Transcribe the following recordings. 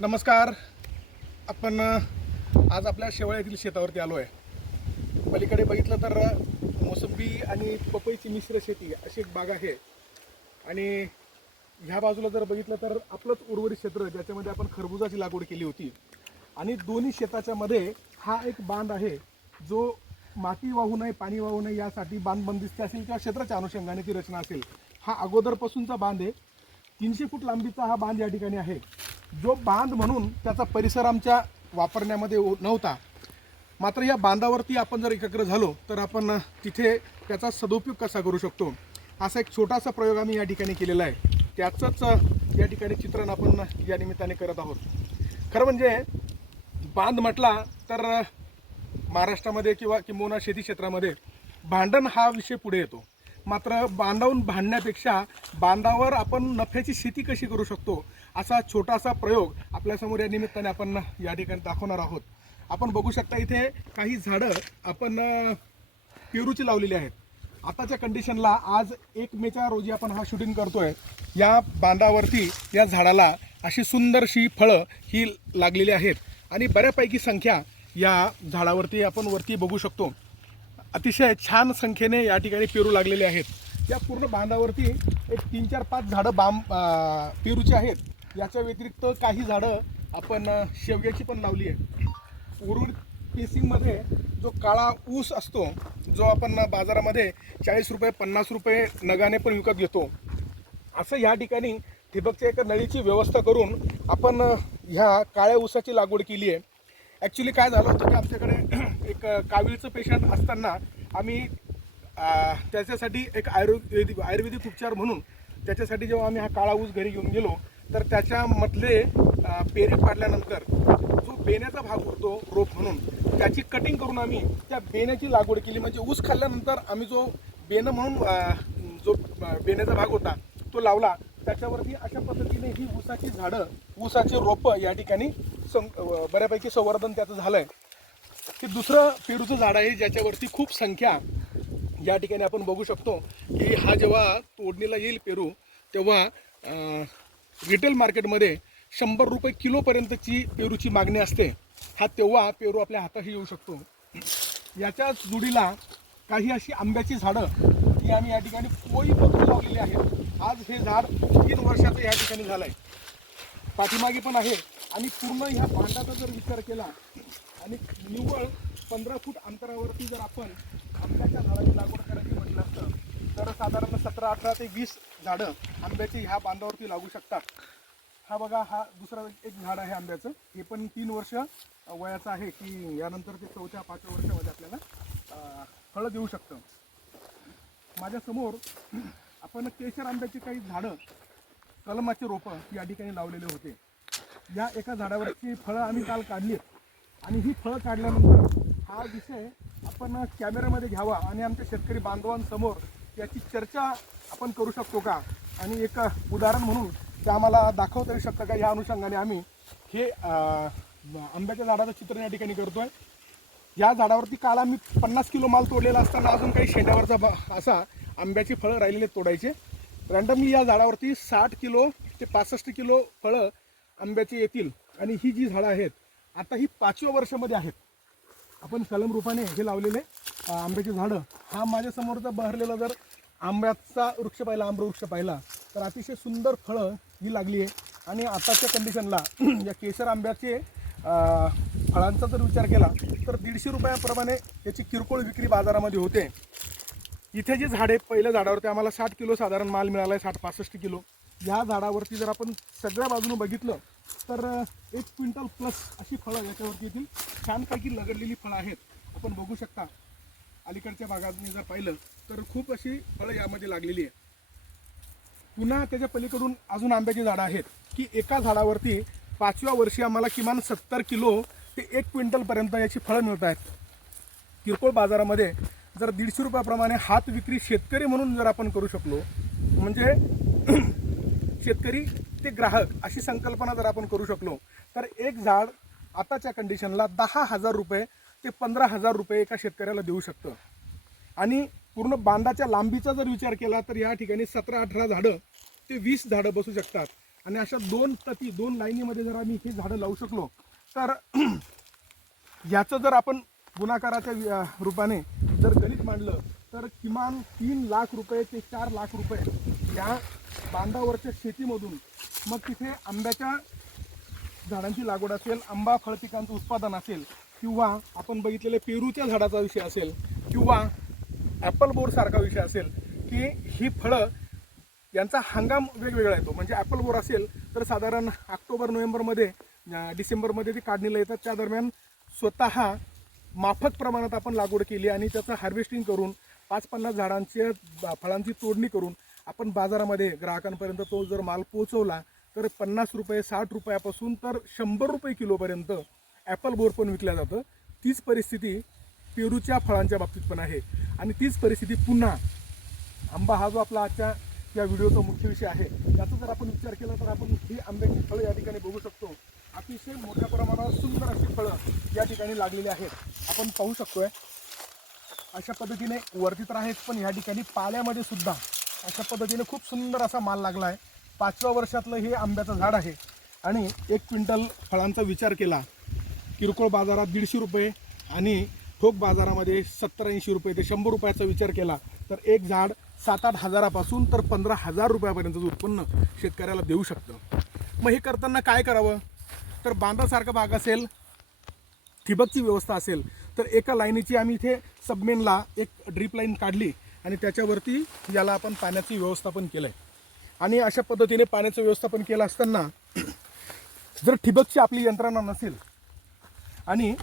नमस्कार. आपण आज आपल्या शेवाळ येथील शेतावरती आलो आहे. पलीकडे बघितलं तर मोसंबी आणि पपईची मिश्र शेती अशी एक बाग आहे. आणि ह्या बाजूला जर बघितलं तर आपलंच उर्वरित क्षेत्र ज्याच्यामध्ये आपण खरबुजाची लागवड केली होती. आणि दोन्ही शेताच्या मध्ये हा एक बांध आहे जो माती वाहू नये, पाणी वाहू नये यासाठी बांध बंदिस्त असेल किंवा क्षेत्राच्या अनुषंगाने ती रचना असेल. हा अगोदरपासूनचा बांध आहे. 300 फूट लांबीचा हा बांध या ठिकाणी आहे. जो बांध म्हणून त्याचा परिसर आमच्या वापरण्यामध्ये नव्हता. मात्र या बांधावरती आपण जर एकाग्र झालो तर आपण तिथे त्याचा सदुपयोग कसा करू शकतो असा एक छोटासा प्रयोग आम्ही या ठिकाणी केलेला आहे. त्याचंच या ठिकाणी चित्रण आपण या निमित्ताने करत आहोत. खरं म्हणजे बांध म्हटला तर महाराष्ट्रामध्ये किंवा किंबहुना शेती क्षेत्रामध्ये भांडण हा विषय पुढे येतो. मात्र बांधावून भांडण्यापेक्षा बांधावर आपण नफ्याची शेती कशी करू शकतो असा छोटासा प्रयोग आपल्यासमोर या निमित्ताने आपण या ठिकाणी दाखवणार आहोत. आपण बघू शकता इथे काही झाडं आपण पेरूची लावलेली आहेत. आताच्या कंडिशनला आज 1 मेच्या रोजी आपण हा शूटिंग करतोय. या बांधावरती या झाडाला अशी सुंदरशी फळं ही लागलेली आहेत आणि बऱ्यापैकी संख्या या झाडावरती आपण वरती बघू शकतो. अतिशय छान संख्येने या ठिकाणी पेरू लागलेले आहेत. या पूर्ण बांधावरती एक 3, 4, 5 झाडं पेरूची आहेत. याच्या व्यतिरिक्त काही झाडं आपण शेवग्याची पण लावली आहे. उर्वरित केसिंगमध्ये जो काळा ऊस असतो जो आपण बाजारामध्ये 40 रुपये 50 रुपये नगाने पण विकत घेतो, असं या ठिकाणी ठिबकच्या एका नळीची व्यवस्था करून आपण ह्या काळ्या ऊसाची लागवड केली आहे. ॲक्च्युली काय झालं होतं की आमच्याकडे एक कावीळचं पेशंट असताना आम्ही त्याच्यासाठी एक आयुर्वेदिक उपचार म्हणून त्याच्यासाठी जेव्हा आम्ही हा काळा ऊस घरी घेऊन गेलो तर त्याच्यामधले पेरे पाडल्यानंतर जो बेण्याचा भाग उरतो रोप म्हणून त्याची कटिंग करून आम्ही त्या बेण्याची लागवड केली. म्हणजे ऊस खाल्ल्यानंतर आम्ही जो बेणं म्हणून जो बेण्याचा भाग होता तो लावला. त्याच्यावरती अशा पद्धतीने ही ऊसाची झाडं, ऊसाची रोपं या ठिकाणी बऱ्यापैकी संवर्धन त्याचं झालं आहे. हे दुसरं पेरूचं झाड आहे ज्याच्यावरती खूप संख्या या ठिकाणी आपण बघू शकतो की हा जेव्हा तोडणीला येईल पेरू तेव्हा रिटेल मार्केटमध्ये 100 रुपये किलोपर्यंतची पेरूची मागणी असते. हा तेव्हा पेरू आपल्या हाताशी येऊ शकतो. याच्याच जोडीला काही अशी आंब्याची झाडं ही आम्ही या ठिकाणी पोई पकडून लावलेली आहेत. आज हे झाड 3 वर्षाचं या ठिकाणी झालं आहे. पाठीमागे पण आहे. आणि पूर्ण ह्या बांधाचा जर विचार केला आणि निव्वळ 15 फूट अंतरावरती जर आपण आंब्याच्या झाडाची लागवड करायची म्हटलं असतं तर साधारण 17, 18 ते 20 झाडं आंब्याची ह्या बांधावरती लागू शकतात. हा बघा, हा दुसरा एक झाड आहे आंब्याचं. हे पण 3 वर्ष वयाचं आहे की यानंतर ते 4, 5 वर्षामध्ये आपल्याला फळं देऊ शकतं. माझ्यासमोर आपण केशर आंब्याची काही झाडं, कलमाचे रोपं या ठिकाणी लावलेले होते. या एका झाडावरची फळं आम्ही काल काढली आणि ही फळं काढल्यानंतर हा विषय आपण कॅमेऱ्यामध्ये घ्यावा आणि आमच्या शेतकरी बांधवांसमोर याची चर्चा आपण करू शकतो का आणि एक उदाहरण म्हणून ते आम्हाला दाखवता येऊ शकतं का, या अनुषंगाने आम्ही हे आंब्याच्या झाडाचं चित्रण या ठिकाणी करतोय. या झाडावरती काल आम्ही 50 किलो माल तोडलेला असताना अजून काही शेंड्यावरचा असा आंब्याची फळं राहिलेले तोडायचे. रँडमली या झाडावरती 60 किलो ते 65 किलो फळं आंब्याची येतील. आणि ही जी झाडं आहेत आता ही 5व्या वर्षामध्ये आहेत. आपण कलम रूपाने हे लावलेले आंब्याची झाडं, हा माझ्यासमोरचा बहरलेला जर आंब्याचा वृक्ष पाहिला, आम्रवृक्ष पाहिला तर अतिशय सुंदर फळं ही लागली आहे. आणि आताच्या कंडिशनला या केशर आंब्याचे फळांचा जर विचार केला तर 150 रुपयाप्रमाणे याची किरकोळ विक्री बाजारामध्ये होते. इथे जी झाडे, पहिल्या झाडावरती आम्हाला 60 किलो साधारण माल मिळाला आहे, 60-65 किलो. या झाडावरती जर आपण सगळ्या बाजूने बघितलं तर 1 क्विंटल प्लस अशी फळं याच्यावरती येतील. छानपैकी लगडलेली फळं आहेत, आपण बघू शकता. अलीकडच्या भागात जर पाहिलं तर खूप अशी फळं यामध्ये लागलेली आहे. पुन्हा त्याच्या पलीकडून अजून आंब्याची झाडं आहेत की एका झाडावरती 5व्या वर्षी आम्हाला किमान 70 किलो ते 1 क्विंटलपर्यंत याची फळं मिळत आहेत. किरकोळ बाजारामध्ये जर 150 रुपयाप्रमाणे हात विक्री शेतकरी म्हणून जर आपण करू शकलो, म्हणजे शेतकरी ते ग्राहक अशी संकल्पना जर आपण करू शकलो तर एक झाड आताच्या कंडिशनला 10,000 रुपये ते 15,000 रुपये एका शेतकऱ्याला देऊ शकतं. आणि पूर्ण बांधाच्या लांबीचा जर विचार केला तर या ठिकाणी 17-18 झाडं ते 20 झाडं बसू शकतात. आणि अशा 2 लाईनीमध्ये जर आम्ही ही झाडं लावू शकलो तर याचं जर आपण गुणाकाराच्या रूपाने जर गणित मांडलं तर किमान 3 लाख रुपये ते 4 लाख रुपये या बांधावरच्या शेतीमधून मग तिथे आंब्याच्या झाडांची लागवड असेल, आंबा फळ पिकांचं उत्पादन असेल, किंवा आपण बघितलेले पेरूच्या झाडाचा विषय असेल, किंवा ॲपल बोर सारखा विषय असेल की ही फळं यांचा हंगाम वेगवेगळा येतो. म्हणजे ॲपल बोर असेल तर साधारण ऑक्टोबर नोव्हेंबरमध्ये डिसेंबरमध्ये ती काढणीला येतात. त्या दरम्यान स्वतः माफक प्रमाणात आपण लागवड केली आणि त्याचं हार्वेस्टिंग करून 5-50 झाडांचे फळांची तोडणी करून आपण बाजारामध्ये ग्राहकांपर्यंत तो जर माल पोहोचवला तर 50 रुपये 60 रुपयापासून तर 100 रुपये किलोपर्यंत ॲपल बोर पण विकल्या जातं. तीच परिस्थिती पेरूच्या फळांच्या बाबतीत पण आहे. आणि तीच परिस्थिती पुन्हा आंबा हा जो आपला आजच्या या व्हिडिओचा मुख्य विषय आहे याचा जर आपण विचार केला तर आपण ही आंब्याची फळं या ठिकाणी बघू शकतो. अतिशय मोठ्या प्रमाणावर सुंदर अशी फळं या ठिकाणी लागलेली आहेत. आपण पाहू शकतोय अशा पद्धतीने वरती तर आहेच, पण या ठिकाणी पाल्यामध्ये सुद्धा अशा पद्धतीने खूप सुंदर असा माल लागला आहे. 5व्या वर्षातलं हे आंब्याचं झाड आहे आणि 1 क्विंटल फळांचा विचार केला किरकोळ बाजारात 150 रुपये आणि ठोक बाजारामध्ये 70-80 रुपये ते 100 रुपयाचा विचार केला तर एक झाड 7-8 हजारापासून तर 15,000 रुपयापर्यंतचं उत्पन्न शेतकऱ्याला देऊ शकतं. मग हे करताना काय करावं तर बांधासारखा भाग असेल, ठिबकची व्यवस्था असेल तर एका लाईनीची आम्ही इथे सबमेनला एक ड्रीप लाईन काढली आणि त्याच्यावरती याला आपण पाण्याची व्यवस्थापन केलं आहे. आणि अशा पद्धतीने पाण्याचं व्यवस्थापन केलं असताना जर ठिबकची आपली यंत्रणा नसेल आणि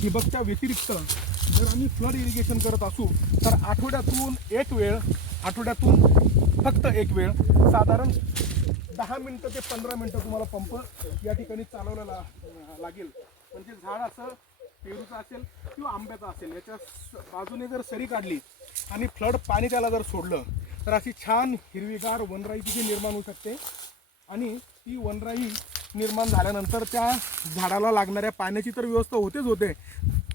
ठिबकच्या व्यतिरिक्त जर आम्ही फ्लड इरिगेशन करत असू तर आठवड्यातून फक्त एक वेळ साधारण 10 मिनटं ते 15 मिनटं तुम्हाला पंप या ठिकाणी चालवला लागेल. म्हणजे झाड असं पेरूचं असेल किंवा आंब्याचं असेल याच्या बाजूने जर सरी काढली आणि फ्लड पाणी त्याला जर सोडलं तर अशी छान हिरवीगार वनराई तिथे निर्माण होऊ शकते. आणि ती वनराई निर्माण झाल्यानंतर त्या झाडाला लागणाऱ्या पाण्याची तर व्यवस्था होते,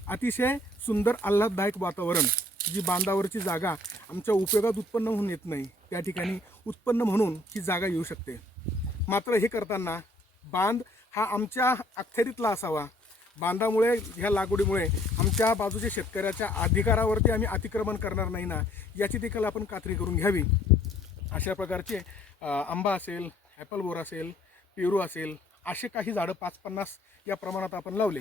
अतिशय सुंदर आल्हाददायक वातावरण, जी बांधावरची जागा आमच्या उपयोगात उत्पन्न होऊन येत नाही त्या ठिकाणी उत्पन्न म्हणून ही जागा येऊ शकते. मात्र हे करताना बांध हा आमच्या अखत्यारीतला असावा. बांधामुळे ह्या लागवडीमुळे आमच्या बाजूच्या शेतकऱ्याच्या अधिकारावरती आम्ही अतिक्रमण करणार नाही ना याची देखील आपण खात्री करून घ्यावी. अशा प्रकारचे आंबा असेल, ॲपल बोर असेल, पेरू असेल असे काही झाडं 5-50 या प्रमाणात आपण लावले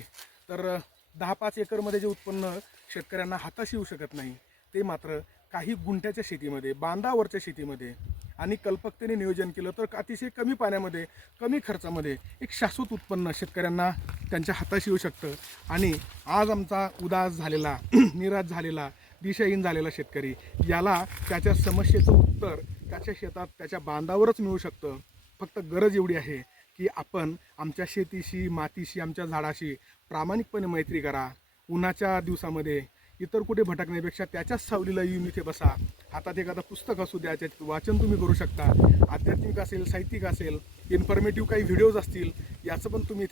तर 10-5 एकरमध्ये जे उत्पन्न शेतकऱ्यांना हाताशी येऊ शकत नाही ते मात्र काही गुंठ्याच्या शेतीमध्ये, बांधावरच्या शेतीमध्ये आणि कल्पकतेने नियोजन केलं तर अतिशय कमी पाण्यामध्ये, कमी खर्चामध्ये एक शाश्वत उत्पन्न शेतकऱ्यांना त्यांच्या हाताशी येऊ शकतं. आणि आज आमचा उदास झालेला, निराश झालेला, दिशाहीन झालेला शेतकरी याला त्याच्या समस्येचं उत्तर त्याच्या शेतात, त्याच्या बांधावरच मिळू शकतं. फक्त गरज एवढी आहे की आपण आमच्या शेतीशी, मातीशी, आमच्या झाडाशी प्रामाणिकपणे मैत्री करा. उन्हाच्या दिवसामध्ये इतर कुठे भटकण्यापेक्षा त्याच्याच सावलीला येऊन इथे बसा. हातात एखादं पुस्तक असू द्या, त्याच्यात वाचन तुम्ही करू शकता. आध्यात्मिक असेल, साहित्यिक असेल, इन्फॉर्मेटिव्ह काही व्हिडिओज असतील याचं पण तुम्ही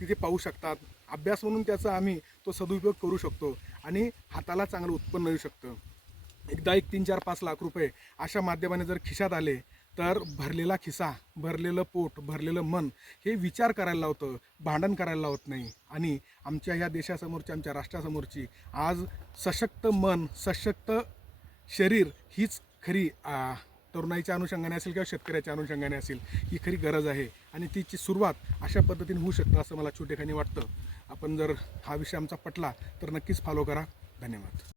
तिथे पाहू शकतात. अभ्यास म्हणून त्याचा आम्ही तो सदुपयोग करू शकतो आणि हाताला चांगलं उत्पन्न येऊ शकतं. एकदा 3-4-5 लाख रुपये अशा माध्यमाने जर खिशात आले तर भरलेला खिसा, भरलेलं पोट, भरलेलं मन हे विचार करायला लावतं, भांडण करायला लावत नाही. आणि आमच्या ह्या देशासमोरची, आमच्या राष्ट्रासमोरची आज सशक्त मन, सशक्त शरीर हीच खरी तरुणाईच्या अनुषंगाने असेल किंवा शेतकऱ्याच्या अनुषंगाने असेल ही खरी गरज आहे. आणि तिची सुरुवात अशा पद्धतीने होऊ शकतं असं मला छोटेखानी वाटतं. आपण जर हा विषय आमचा पटला तर नक्कीच फॉलो करा. धन्यवाद.